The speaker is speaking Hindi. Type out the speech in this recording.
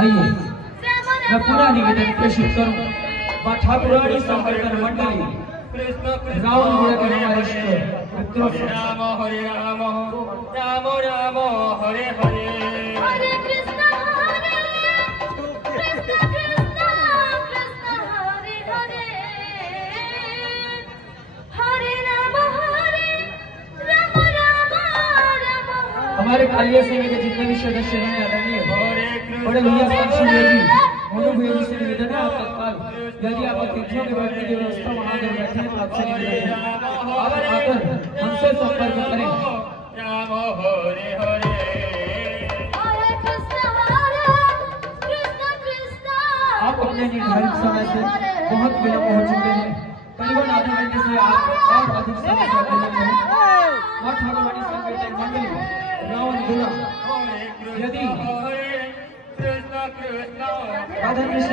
आइए मैं पुनः निवेदन प्रेषित करूं ठाकुरानी संकीर्तन मंडली रावण के हमारे मित्रों से राम राम राम हरे हरे हरे कृष्ण कृष्ण कृष्ण हरे हरे हरे राम राम राम। हमारे कालिया सेना के जितने भी सदस्य हैं आदरणीय बड़े भैया कांशी जी मोनू भैया जी से निवेदन है आप तत्काल यदि आप अतिथियों के बैठने की व्यवस्था वहां कर बैठे हैं तो आपसे निवेदन है आप आकर हमसे संपर्क करें। राम हरे हरे हरे कृष्ण कृष्ण। आप अपने निर्धारित समय से बहुत विलंब हो चुके हैं, करीबन आधे घंटे से आप और अधिक समय से विलंब हैं। मां ठाकुरानी संकीर्तन मंडली रावण गुला यदि कृष्ण कृष्ण राधा कृष्ण